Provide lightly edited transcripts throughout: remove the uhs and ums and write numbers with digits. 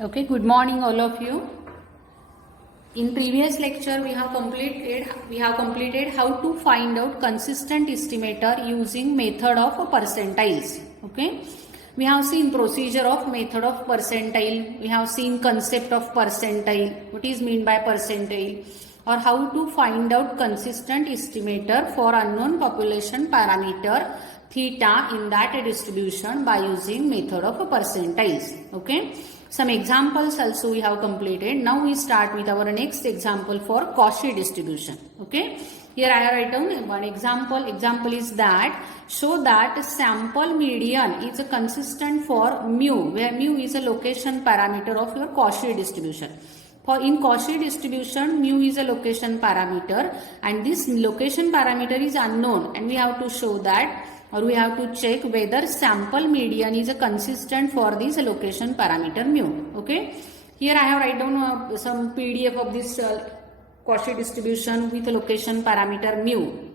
Okay, good morning all of you. In previous lecture we have completed how to find out consistent estimator using method of percentiles. Okay, we have seen procedure of method of percentile, we have seen concept of percentile, what is mean by percentile, or how to find out consistent estimator for unknown population parameter theta in that distribution by using method of percentiles. Okay, some examples also we have completed. Now we start with our next example for Cauchy distribution. Okay, here I have written one example. Example is that show that sample median is a consistent for mu, where mu is a location parameter of your Cauchy distribution. For in Cauchy distribution, mu is a location parameter and this location parameter is unknown, and we have to show that, or we have to check whether sample median is a consistent for this location parameter mu. Okay, here I have write down some PDF of this Cauchy distribution with location parameter mu.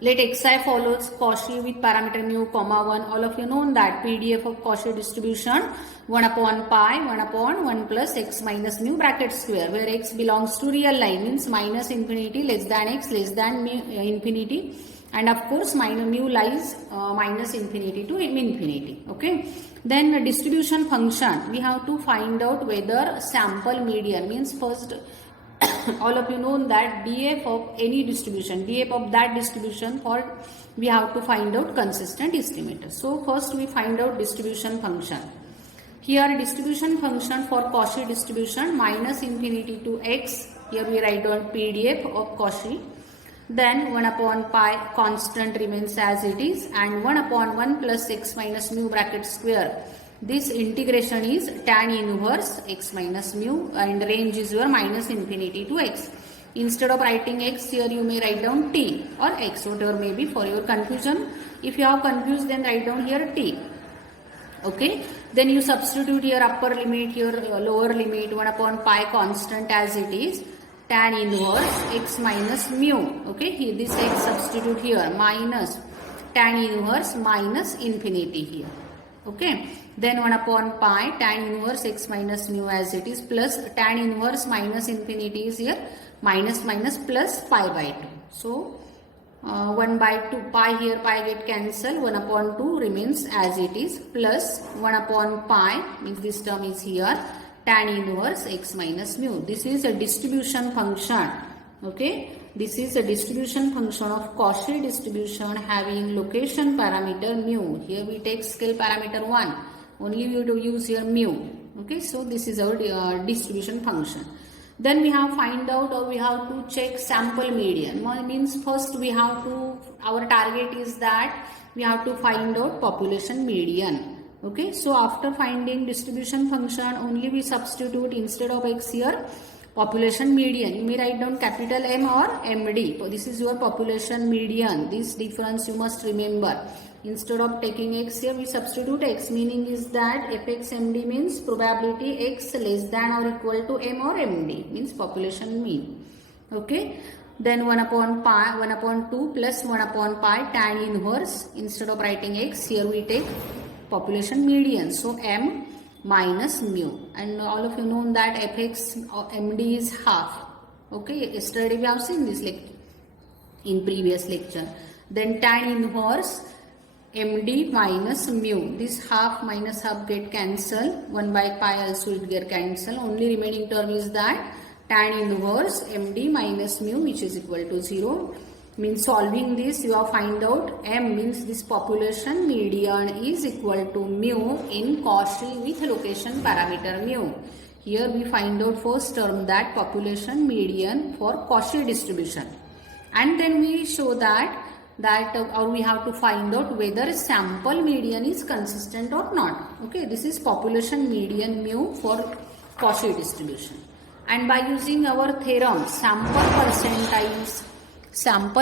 Let xi follows Cauchy with parameter mu, comma 1. All of you know that PDF of Cauchy distribution 1 upon pi 1 upon 1 plus x minus mu bracket square, where x belongs to real line, means minus infinity less than x less than mu, infinity, and of course minus mu lies minus infinity to infinity. Okay, then distribution function, we have to find out whether sample median, means first all of you know that df of any distribution, df of that distribution, for we have to find out consistent estimator. So first we find out distribution function. Here distribution function for Cauchy distribution minus infinity to x, here we write down PDF of Cauchy. Then 1 upon pi constant remains as it is, and 1 upon 1 plus x minus mu bracket square. This integration is tan inverse x minus mu, and range is your minus infinity to x. Instead of writing x, here you may write down t or x, whatever may be for your confusion. If you have confused, then write down here t. Okay, then you substitute here upper limit, here lower limit, 1 upon pi constant as it is, tan inverse x minus mu. Okay, here this x substitute here, minus tan inverse minus infinity here. Okay, then 1 upon pi tan inverse x minus mu as it is, plus tan inverse minus infinity is here, minus minus plus pi by 2. So 1 by 2 pi, here pi get cancelled, 1 upon 2 remains as it is, plus 1 upon pi, means this term is here, tan inverse x minus mu. This is a distribution function. Okay, this is a distribution function of Cauchy distribution having location parameter mu. Here we take scale parameter 1, only we have to use here mu. Okay, so this is our distribution function. Then we have find out, or we have to check sample median. Means first we have to, our target is that we have to find out population median. Okay, so after finding distribution function, only we substitute instead of x here population median. You may write down capital M or MD. This is your population median. This difference you must remember. Instead of taking x here, we substitute x, meaning is that fx MD means probability x less than or equal to M or MD, means population mean. Okay, then 1 upon pi, 1 upon 2 plus 1 upon pi tan inverse. Instead of writing x, here we take population median. So M minus mu, and all of you know that fx or MD is half. Okay, yesterday we have seen this in previous lecture. Then tan inverse MD minus mu, this half minus half get cancelled, 1 by pi also it get cancelled, only remaining term is that tan inverse MD minus mu, which is equal to 0. Means solving this, you have find out M, means this population median is equal to mu in Cauchy with location parameter mu. Here we find out first term, that population median for Cauchy distribution, and then we show that or we have to find out whether sample median is consistent or not. Okay, this is population median mu for Cauchy distribution, and by using our theorem sample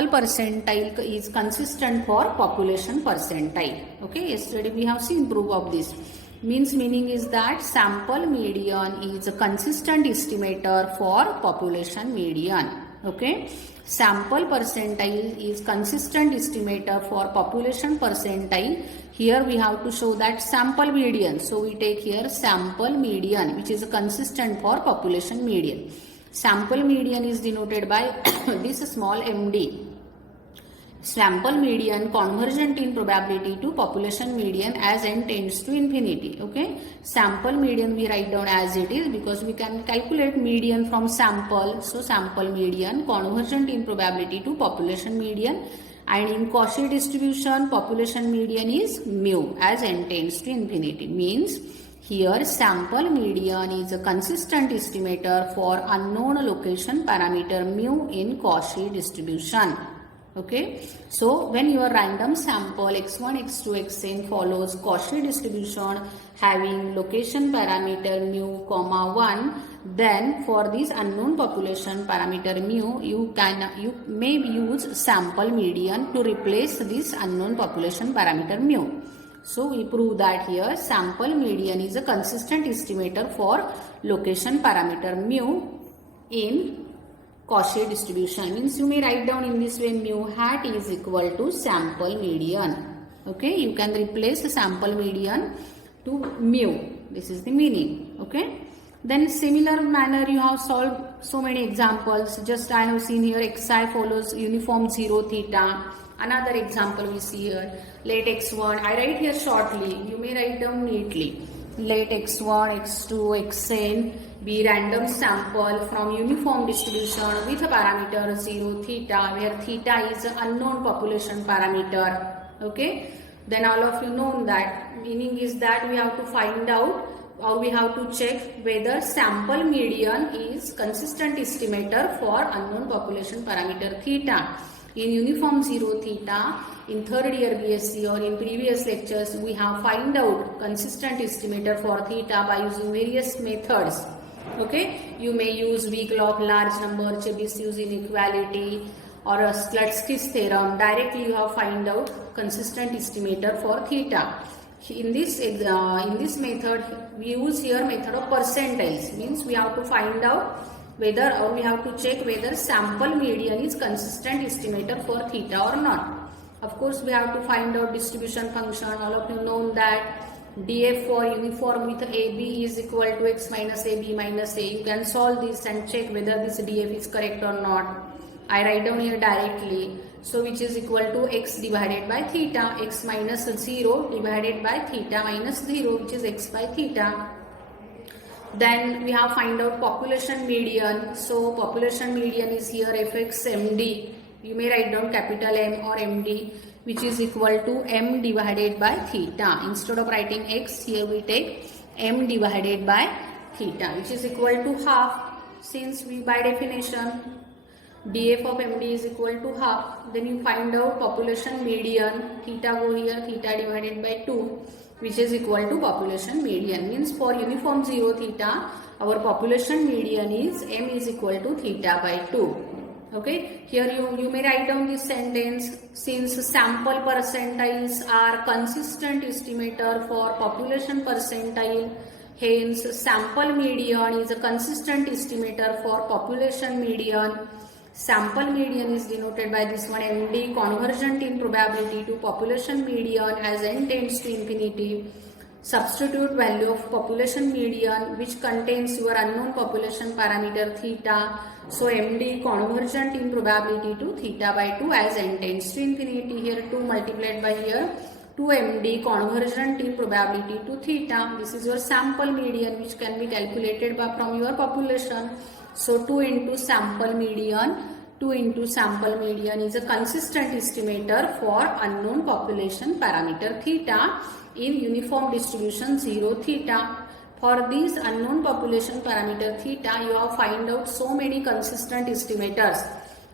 percentile is consistent for population percentile. Okay, yesterday we have seen proof of this. Meaning is that sample median is a consistent estimator for population median. Okay, sample percentile is consistent estimator for population percentile. Here we have to show that sample median. So we take here sample median, which is consistent for population median. Sample median is denoted by this small md. Sample median convergent in probability to population median as n tends to infinity. Okay, sample median we write down as it is because we can calculate median from sample. So sample median convergent in probability to population median, and in Cauchy distribution population median is mu as n tends to infinity. Means here sample median is a consistent estimator for unknown location parameter mu in Cauchy distribution. Okay, so when your random sample x1, x2, xn follows Cauchy distribution having location parameter mu, 1, then for this unknown population parameter mu, you may use sample median to replace this unknown population parameter mu. So we prove that here sample median is a consistent estimator for location parameter mu in Cauchy distribution. Means you may write down in this way mu hat is equal to sample median. Okay, you can replace the sample median to mu. This is the meaning. Okay, then similar manner you have solved so many examples. Just I have seen here xi follows uniform 0 theta. Another example we see here, let x1, I write here shortly, you may write down neatly. Let x1, x2, xn be random sample from uniform distribution with a parameter 0 theta, where theta is an unknown population parameter. Okay, then all of you know that meaning is that we have to find out or we have to check whether sample median is consistent estimator for unknown population parameter theta. In uniform 0 theta, in third year BSc or in previous lectures, we have find out consistent estimator for theta by using various methods. Okay, you may use weak log large number, Chebyshev inequality or a Slutsky's theorem. Directly you have find out consistent estimator for theta. In this method, we use here method of percentiles. Means we have to find out whether or we have to check whether sample median is consistent estimator for theta or not. Of course, we have to find out distribution function. All of you know that df for uniform with AB is equal to x minus AB minus A. You can solve this and check whether this df is correct or not. I write down here directly. So which is equal to x divided by theta, x minus 0 divided by theta minus 0, which is x by theta. Then we have find out population median. So population median is here fx md. You may write down capital M or md, which is equal to m divided by theta. Instead of writing x, here we take m divided by theta, which is equal to half. Since we by definition df of md is equal to half, then you find out population median. Theta go here, theta divided by 2, which is equal to population median. Means for uniform 0 theta, our population median is m is equal to theta by 2. Okay, here you may write down this sentence: since sample percentiles are consistent estimator for population percentile, hence sample median is a consistent estimator for population median. Sample median is denoted by this one md, convergent in probability to population median as n tends to infinity. Substitute value of population median which contains your unknown population parameter theta. So md convergent in probability to theta by 2 as n tends to infinity. Here 2 multiplied by here 2md convergent in probability to theta. This is your sample median which can be calculated from your population. So 2 into sample median is a consistent estimator for unknown population parameter theta in uniform distribution 0 theta. For these unknown population parameter theta, you have find out so many consistent estimators.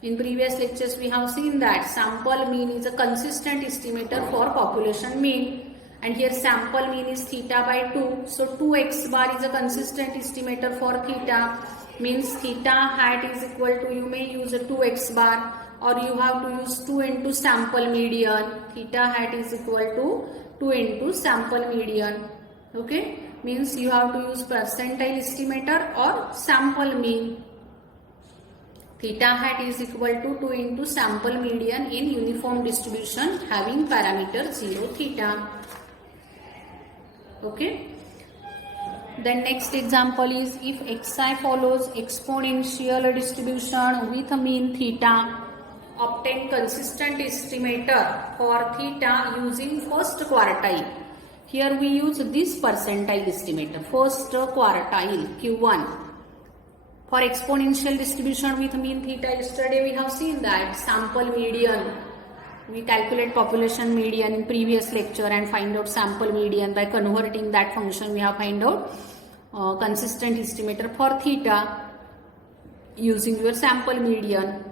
In previous lectures, we have seen that sample mean is a consistent estimator for population mean. And here sample mean is theta by 2. So 2x bar is a consistent estimator for theta. Means theta hat is equal to, you may use a 2x bar or you have to use 2 into sample median. Theta hat is equal to 2 into sample median. Okay, means you have to use percentile estimator or sample mean. theta hat is equal to 2 into sample median in uniform distribution having parameter 0 theta. Okay. Then next example is if xi follows exponential distribution with a mean theta, obtain consistent estimator for theta using first quartile. Here we use this percentile estimator, first quartile Q1. For exponential distribution with mean theta, yesterday we have seen that sample median. We calculate population median in previous lecture and find out sample median. By converting that function, we have find out consistent estimator for theta using your sample median.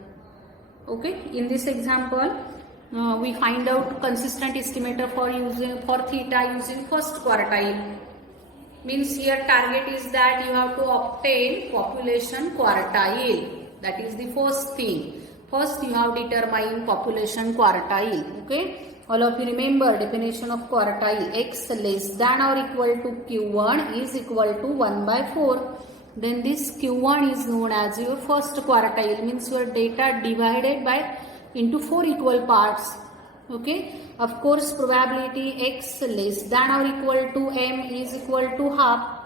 Okay, in this example, we find out consistent estimator for theta using first quartile. Means here target is that you have to obtain population quartile. That is the first thing. First you have determined population quartile. Okay. All of you remember definition of quartile. X less than or equal to Q1 is equal to 1 by 4. Then this Q1 is known as your first quartile. Means your data divided by into 4 equal parts. Okay. Of course, probability x less than or equal to m is equal to half.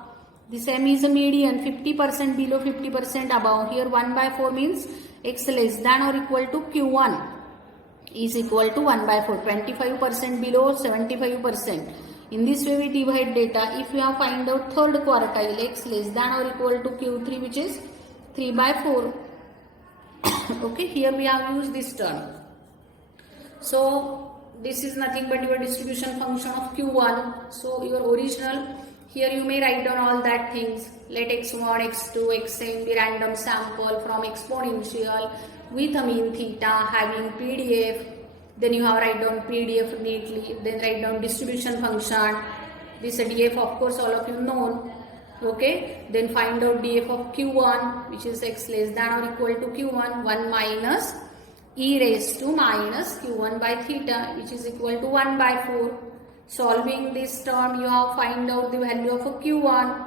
This m is a median, 50% below, 50% above. Here 1 by 4 means x less than or equal to q1 is equal to 1 by 4. 25% below, 75%. In this way we divide data. If we have find out third quartile, x less than or equal to q3, which is 3 by 4. Okay, here we have used this term. So this is nothing but your distribution function of q1. So your original, here you may write down all that things. Let x1, x2, xn be random sample from exponential with a mean theta having PDF. Then you have write down PDF neatly. Then write down distribution function. This df of course all of you know. Okay. Then find out df of q1, which is x less than or equal to q1, 1 minus e raised to minus q1 by theta, which is equal to 1 by 4. Solving this term, you have find out the value of a q1.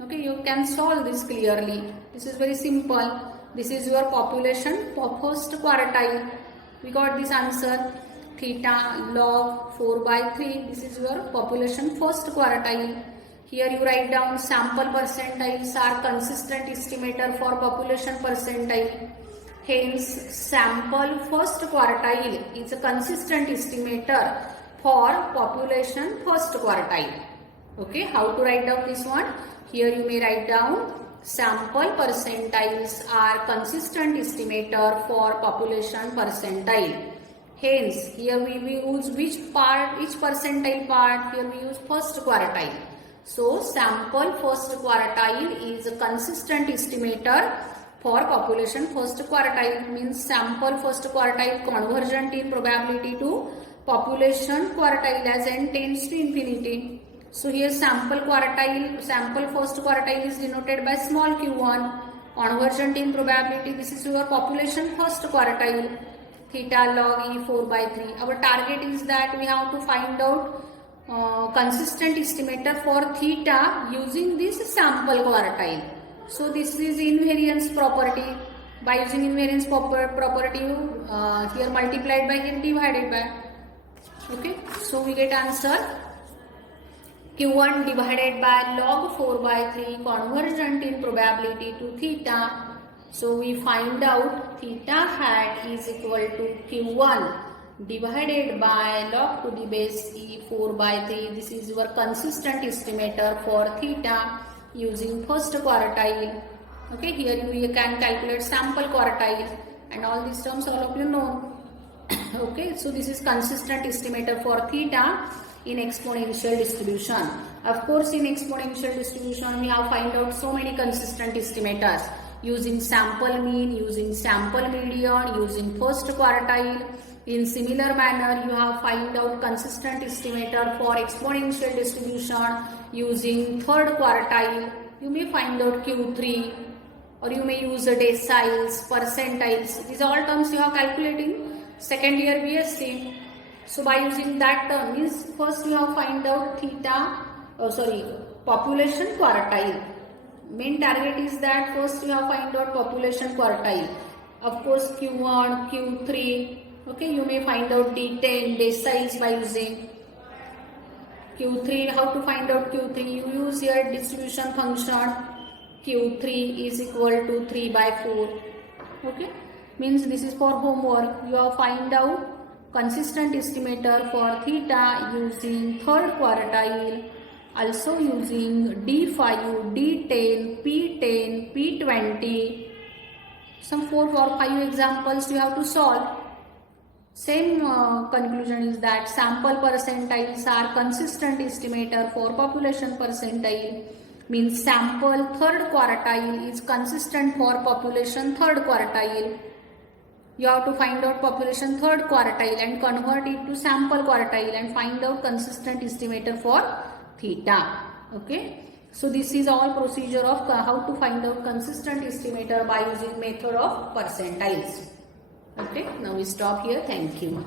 Okay, you can solve this clearly. This is very simple. This is your population for first quartile. We got this answer. Theta log 4 by 3. This is your population first quartile. Here you write down sample percentiles are consistent estimator for population percentile. Hence, sample first quartile is a consistent estimator for population first quartile. Okay, how to write down this one? Here you may write down sample percentiles are consistent estimator for population percentile. Hence, here we use which percentile part? Here we use first quartile. So, sample first quartile is a consistent estimator for population first quartile. Means sample first quartile convergent in probability to population quartile as n tends to infinity. So here sample first quartile is denoted by small q1. Convergent in probability, this is your population first quartile. Theta log e 4 by 3. Our target is that we have to find out consistent estimator for theta using this sample quartile. So this is invariance property. By using invariance property, here multiplied by here divided by. Okay, so we get answer q1 divided by log 4 by 3 convergent in probability to theta. So we find out theta hat is equal to q1 divided by log to the base e 4 by 3. This is your consistent estimator for theta using first quartile. Okay, here we can calculate sample quartile and all these terms all of you know. Okay, so this is consistent estimator for theta in exponential distribution. Of course, in exponential distribution, we have find out so many consistent estimators using sample mean, using sample median, using first quartile. In similar manner, you have find out consistent estimator for exponential distribution using third quartile. You may find out Q3 or you may use deciles, percentiles. These are all terms you have calculating second year BSc. So by using that term means first you have find out population quartile. Main target is that first you have find out population quartile. Of course, Q1, Q3. Okay, you may find out D10 deciles by using Q3. How to find out Q3? You use your distribution function. Q3 is equal to 3 by 4. Okay, means this is for homework. You have find out consistent estimator for theta using third quartile, also using D5, D10, P10, P20. Some 4 or 5 examples you have to solve. Same conclusion is that sample percentiles are consistent estimator for population percentile. Means sample third quartile is consistent for population third quartile. You have to find out population third quartile and convert it to sample quartile and find out consistent estimator for theta. Okay. So this is all procedure of how to find out consistent estimator by using method of percentiles. Okay. Now we stop here. Thank you.